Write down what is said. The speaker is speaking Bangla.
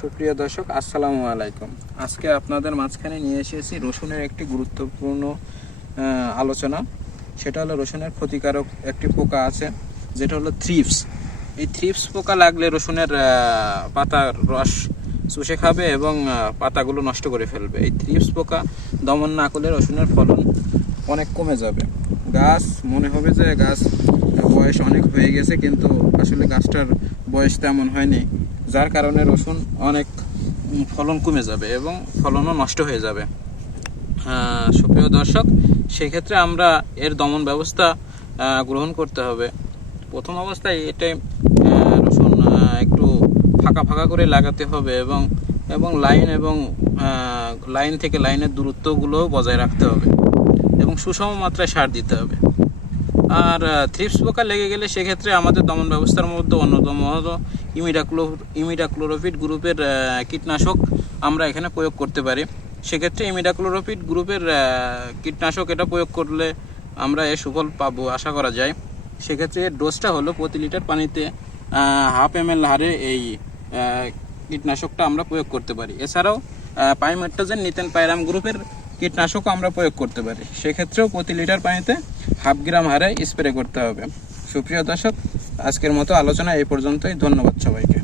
সুপ্রিয় দর্শক, আসসালামু আলাইকুম। আজকে আপনাদের মাঝখানে নিয়ে এসেছি রসুনের একটি গুরুত্বপূর্ণ আলোচনা। সেটা হলো রসুনের ক্ষতিকারক একটি পোকা আছে, যেটা হলো থ্রিপস। এই থ্রিপস পোকা লাগলে রসুনের পাতার রস চুষে খাবে এবং পাতাগুলো নষ্ট করে ফেলবে। এই থ্রিপস পোকা দমন না করলে রসুনের ফলন অনেক কমে যাবে। গাছ, মনে হবে যে গাছ বয়স অনেক হয়ে গেছে, কিন্তু আসলে গাছটার বয়স তেমন হয়নি। যার কারণে রসুন অনেক ফলন কমে যাবে এবং ফলনও নষ্ট হয়ে যাবে। সুপ্রিয় দর্শক, সেক্ষেত্রে আমরা এর দমন ব্যবস্থা গ্রহণ করতে হবে। প্রথম অবস্থায় এটাই রসুন একটু ফাঁকা ফাঁকা করে লাগাতে হবে এবং এবং লাইন এবং লাইন থেকে লাইনের দূরত্বগুলোও বজায় রাখতে হবে এবং সুষম মাত্রায় সার দিতে হবে। আর থ্রিপস পোকা লেগে গেলে সেক্ষেত্রে আমাদের দমন ব্যবস্থার মধ্যে অন্যতম হলো ইমিডাক্লো ইমিডাক্লোরোফিট গ্রুপের কীটনাশক আমরা এখানে প্রয়োগ করতে পারি। সেক্ষেত্রে ইমিডাক্লোরোফিট গ্রুপের কীটনাশক এটা প্রয়োগ করলে আমরা এর সুফল পাবো আশা করা যায়। সেক্ষেত্রে এর ডোজটা হলো প্রতি লিটার পানিতে হাফ এম এল হারে এই কীটনাশকটা আমরা প্রয়োগ করতে পারি। এছাড়াও পাইমেট্রোজেন নিতেন পাইরাম গ্রুপের কীটনাশকও আমরা প্রয়োগ করতে পারি। সেক্ষেত্রেও প্রতি লিটার পানিতে হাফ গ্রাম হারে স্প্রে করতে হবে। সুপ্রিয় দর্শক, আজকের মতো আলোচনা এই পর্যন্তই। ধন্যবাদ সবাইকে।